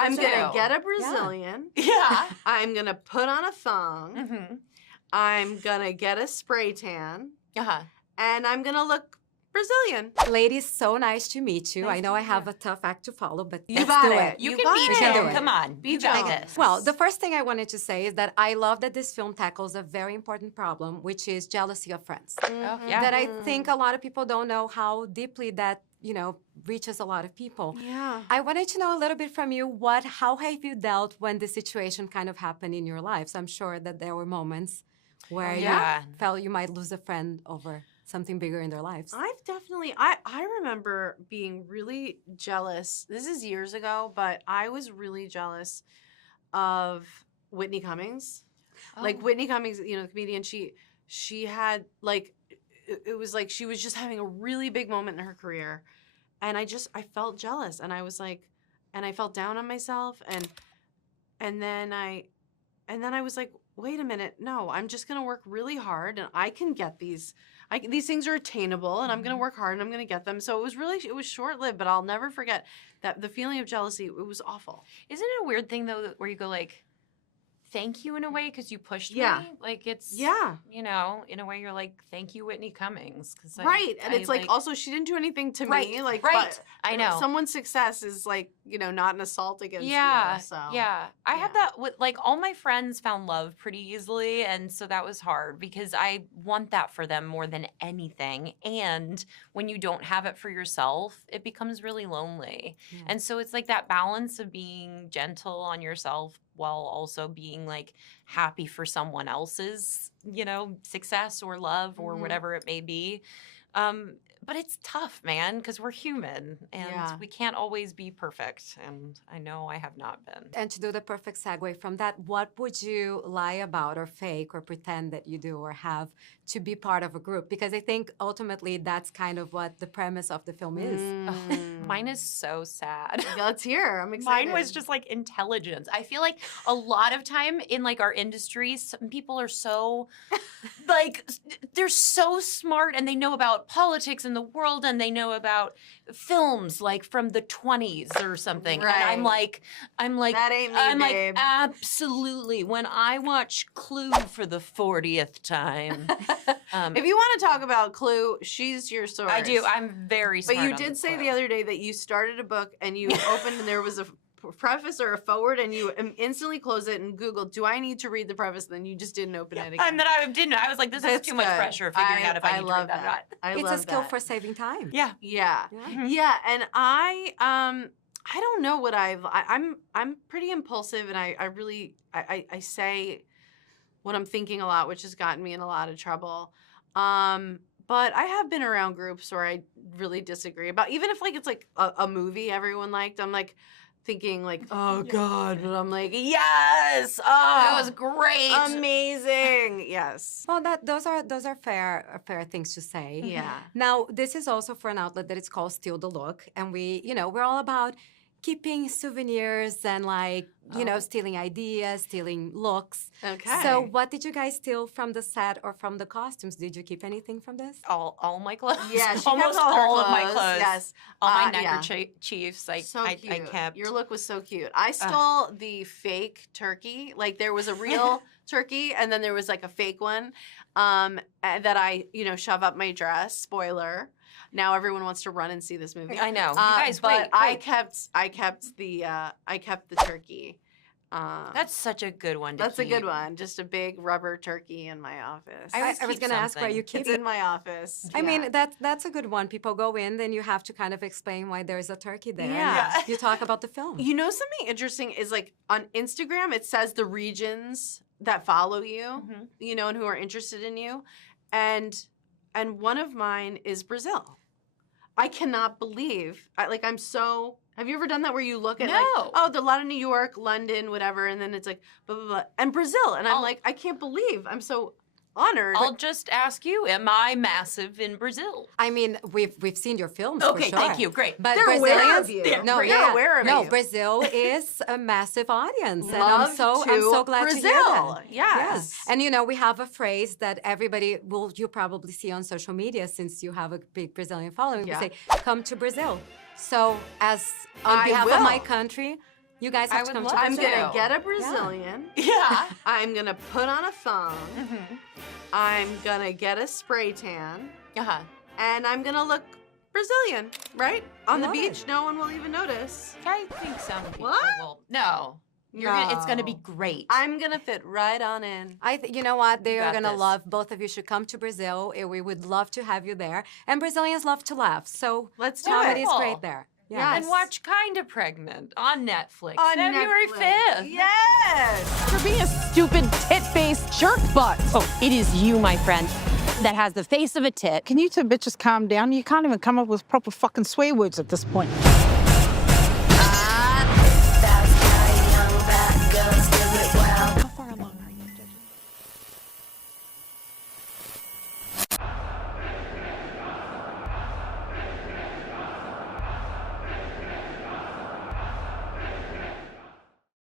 I'm too. gonna get a Brazilian. Yeah. I'm gonna put on a thong. Mm-hmm. I'm gonna get a spray tan. Uh-huh. And I'm gonna look Brazilian. Ladies, so nice to meet you. Nice I know to I meet have you. a tough act to follow, but You let's got do it. it. You You can got be it. can do Joan. it. Come on. Be You got Joan. this. Well, the first thing I wanted to say is that I love that this film tackles a very important problem, which is jealousy of friends. Oh, yeah. That I think a lot of people don't know how deeply that, reaches a lot of people. Yeah. I wanted to know a little bit from you, how have you dealt when this situation kind of happened in your lives? I'm sure that there were moments where yeah. you felt you might lose a friend over something bigger in their lives. I've definitely, I remember being really jealous. This is years ago, but I was really jealous of Whitney Cummings. Like Whitney Cummings, the comedian, she had like, it was like she was just having a really big moment in her career. And I felt jealous, and I was like, and I felt down on myself, and then I was like, wait a minute, no, I'm just gonna work really hard, and I can get these. These things are attainable, and I'm gonna work hard, and I'm gonna get them. So it was short lived, but I'll never forget that the feeling of jealousy. It was awful. Isn't it a weird thing, though, where you go, like, thank you in a way because you pushed Yeah. me? Like, it's, Yeah. in a way you're like, thank you, Whitney Cummings. Right, and it's like also she didn't do anything to me. Like, right. but I know. someone's success is like not an assault against Yeah, you. So yeah. I had that with, like, all my friends found love pretty easily, and so that was hard because I want that for them more than anything. And when you don't have it for yourself, it becomes really lonely. Yeah. And so it's like that balance of being gentle on yourself while also being like happy for someone else's, success or love or whatever it may be. But it's tough, man, because we're human and we can't always be perfect. And I know I have not been. And to do the perfect segue from that, what would you lie about or fake or pretend that you do or have to be part of a group? Because I think ultimately that's kind of what the premise of the film is. Mine is so sad. Yeah, let's hear. I'm excited. Mine was just like intelligence. I feel like a lot of time in like our industry, some people are so like, they're so smart and they know about politics in the world and they know about films like from the 20s or something. Right. And I'm like, That ain't me, I'm babe. like, absolutely. When I watch Clue for the 40th time. If you want to talk about Clue, she's your source. I do. I'm very smart. But you on did say Clue. the other day that you started a book and you opened and there was a preface or a forward and you instantly closed it and Googled, do I need to read the preface? And then you just didn't open it again. And then I didn't. I was like, this is That's too much good. pressure figuring out if I need to love read that or not. I It's love a skill that. for saving time. Yeah. Yeah. Yeah. Yeah, and I don't know what I'm pretty impulsive and I really say what I'm thinking a lot, which has gotten me in a lot of trouble. But I have been around groups where I really disagree about, even if like it's like a movie everyone liked, I'm like thinking like, oh God, but I'm like, yes, That oh, was great. amazing, yes. Well, those are fair things to say. Yeah. Now, this is also for an outlet that is called Steal the Look, and we're all about keeping souvenirs and stealing ideas, stealing looks. Okay. So, what did you guys steal from the set or from the costumes? Did you keep anything from this? All my clothes. Yeah, she almost kept all her of my clothes, clothes. yes. All my Yeah. neckerchiefs. I Cute. kept. Your look was so cute. I stole the fake turkey. Like there was a real turkey and then there was like a fake one that I, shove up my dress. Spoiler. Now everyone wants to run and see this movie. I know. You guys, but wait. I kept the turkey. That's such a good one. That's a good one. Just a big rubber turkey in my office. I always was keep going to ask where something. you keep It's it. in my office. I Yeah. mean, that's a good one. People go in, then you have to kind of explain why there's a turkey there. Yeah. And you talk about the film. You know something interesting is like on Instagram it says the regions that follow you, Mhm. and who are interested in you. And one of mine is Brazil. I cannot believe I'm so have you ever done that where you look at No. a lot of New York, London, whatever, and then it's like blah blah blah and Brazil and I'm I'll- like I can't believe I'm so honored. I'll just ask you: am I massive in Brazil? I mean, we've seen your films for Okay, sure. thank you. Great. But They're aware Brazilians, of you. no, They're yeah, aware of no, you. Brazil is a massive audience, and Love I'm so to glad Brazil. to hear that. Yes. Yeah. And we have a phrase that you probably see on social media since you have a big Brazilian following. Yeah. We say, "Come to Brazil." So, as on I behalf will. of my country, You guys I have to would come love to I'm Brazil. gonna get a Brazilian. Yeah. I'm gonna put on a thong. Mm-hmm. I'm gonna get a spray tan. Uh-huh. And I'm gonna look Brazilian, right? On the Love beach, it. no one will even notice. I think some people What? will. No. It's going to be great. I'm gonna fit right on in. You know what? They You are got gonna this. love. Both of you should come to Brazil. We would love to have you there. And Brazilians love to laugh, so Let's do comedy it. is great there. Yeah. And watch Kinda Pregnant on Netflix. On February Netflix. 5th. Yes. For being a stupid tit-faced jerk butt. Oh, it is you, my friend, that has the face of a tit. Can you two bitches calm down? You can't even come up with proper fucking swear words at this point.